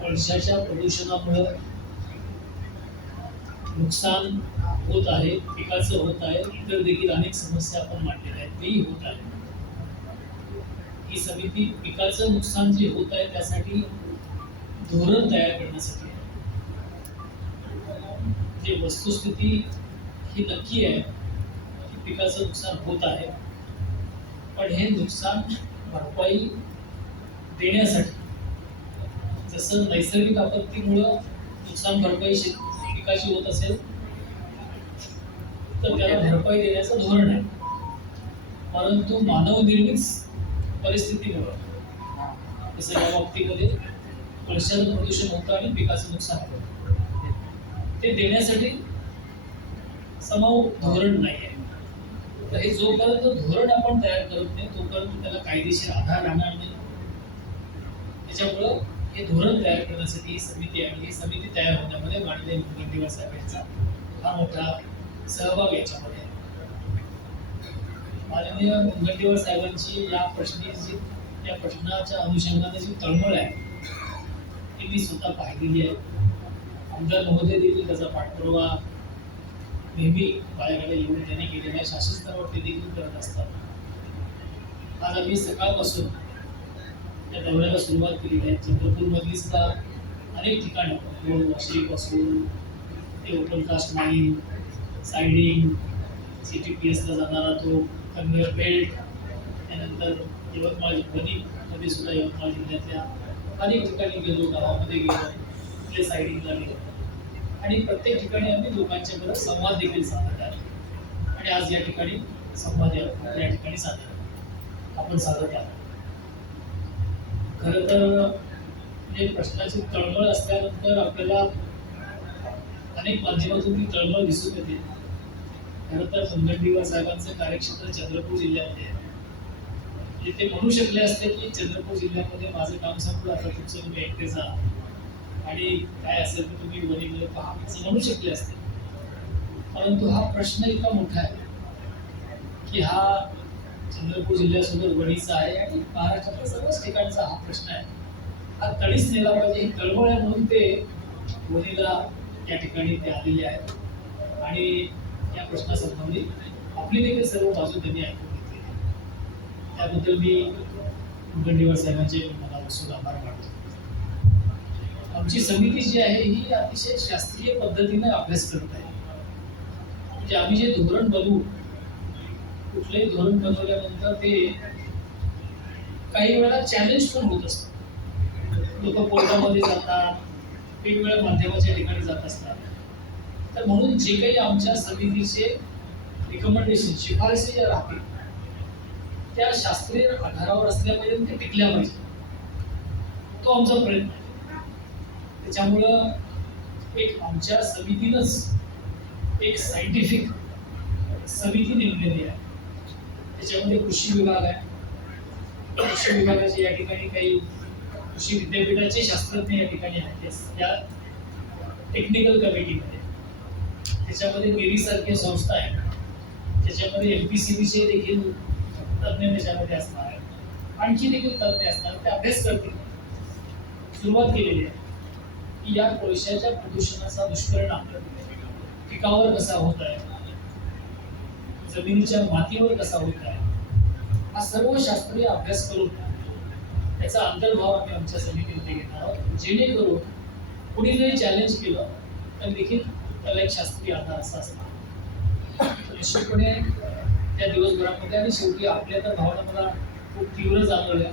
कोळशाच्या प्रदूषणामुळे नुकसान होत आहे, पिकाचं होत आहे, इतर देखील अनेक समस्या आपण मांडलेल्या आहेत, तेही होत आहे. ही समिती पिकाचं नुकसान जे होत आहे त्यासाठी धोरण तयार करण्यासाठी आहे. जे वस्तुस्थिती ही नक्की आहे की पिकाचं नुकसान होत आहे, पण हे नुकसान भरपाई देण्यासाठी जसं नैसर्गिक आपत्तीमुळं नुकसान भरपाई पिकाची होत असेल तर त्याला भरपाई देण्याचं धोरण आहे. परंतु मानवनिर्मित परिस्थितीमुळं जसं या बाबतीमध्ये कोळशाचं प्रदूषण होतं आणि पिकाचं नुकसान होतं, ते देण्यासाठी समाव धोरण नाही आहे. तर हे जोपर्यंत धोरण आपण तयार करत नाही तोपर्यंत त्याला कायदेशीर आधार राहणार नाही. त्याच्यामुळं हे धोरण तयार करण्यासाठी ही समिती आहे. ही समिती तयार होण्यामध्ये माननीय मुनगंटीवार साहेब यांचा हा मोठा सहभाग याच्यामध्ये आहे. माननीय मुनगंटीवार साहेबांची या प्रश्नाच्या अनुषंगाने जी तळमळ आहे ती मी स्वतः पाहिलेली आहे. आमदार महोदय देखील त्याचा पाठपुरावा नेहमी बाळाकडे येऊन त्यांनी केलेल्या शासन स्तरावर ते देखील करत असतात. आज आम्ही सकाळपासून त्या दौऱ्याला सुरुवात केलेली आहे. चंद्रपूरमधली सुद्धा अनेक ठिकाणं वाशीपासून ते ओपन कास्ट माईन, सायडिंग, CTPSला जाणारा तो कन्व्हेअर बेल्ट, त्यानंतर यवतमाळ मध्ये सुद्धा यवतमाळ जिल्ह्यातल्या अनेक ठिकाणी गेलो, गावामध्ये गेलो, तिथले सायडिंगला गेलो आणि प्रत्येक ठिकाणी आम्ही लोकांच्या बरोबर संवाद देखील साधत आहे. आणि आज या ठिकाणी संवाद या ठिकाणी आपण साधत आहोत. खरं तर म्हणजे प्रश्नाची तळमळ असल्यानंतर आपल्याला अनेक माध्यमातून ती तळमळ दिसून येते. खरं तर मुनगंटीवार साहेबांचं कार्यक्षेत्र चंद्रपूर जिल्ह्यामध्ये आहे. म्हणजे ते म्हणू शकले असते की चंद्रपूर जिल्ह्यामध्ये माझं काम संपलं, आता तुमचं तुम्ही एकटे जा आणि काय असेल तर तुम्ही वणीकडे पहा, असं म्हणू शकले असते. परंतु हा प्रश्न इतका मोठा आहे की हा चंद्रपूर जिल्ह्यासोबत वणीचा आहे आणि महाराष्ट्रातल्या सर्वच ठिकाणचा हा प्रश्न आहे. हा तडीच नेला पाहिजे, ही तळमळ आहे म्हणून ते वणीला या ठिकाणी ते आलेले आहेत आणि या प्रश्नासंबंधी आपली देखील सर्व बाजू त्यांनी ऐकून घेतली. त्याबद्दल मी मुनगंटीवार साहेबांचे मनापासून आभार मानतो. आमची समिती जी आहे ही अतिशय शास्त्रीय पद्धतीने अभ्यास करत आहे. म्हणजे आम्ही जे धोरण बनवू, कुठलंही धोरण बनवल्यानंतर ते काही वेळा चॅलेंज पण होत असतं. लोक कोर्टामध्ये जातात, वेगवेगळ्या माध्यमाच्या ठिकाणी जात असतात. तर म्हणून जे काही आमच्या समितीचे रिकमेंडेशन, शिफारसी ज्या राहतील त्या शास्त्रीय आधारावर असल्या पाहिजे, ते टिकल्या पाहिजे. तो आमचा प्रयत्न आहे. त्याच्यामुळं एक आमच्या समितीनंच एक सायंटिफिक समिती नेमलेली आहे. त्याच्यामध्ये कृषी विभाग आहे. कृषी विभागाचे या ठिकाणी काही कृषी विद्यापीठाचे शास्त्रज्ञ या ठिकाणी आहेत या टेक्निकल कमिटीमध्ये. त्याच्यामध्ये मेरी सारखी संस्था आहे, त्याच्यामध्ये LPCBचे देखील तज्ज्ञ त्याच्यामध्ये असणार आहे, आणखी देखील तज्ज्ञ असणार. ते अभ्यास करतील. सुरुवात केलेली आहे की या कोळशाच्या प्रदूषणाचा दुष्परिणाम पिकावर कसा होत आहे, जमिनीच्या मातीवर कसा होत आहे, हा सर्व शास्त्रीय अभ्यास करून त्याचा अंतर्भाव आम्ही आमच्या समितीमध्ये घेणार आहोत. जेणेकरून कोणी जरी चॅलेंज केलं तर देखील त्याला एक शास्त्रीय आधार असा असणार. निश्चितपणे त्या दिवसभरामध्ये आणि शेवटी आपल्या तर भावना मला खूप तीव्र जाणवल्या.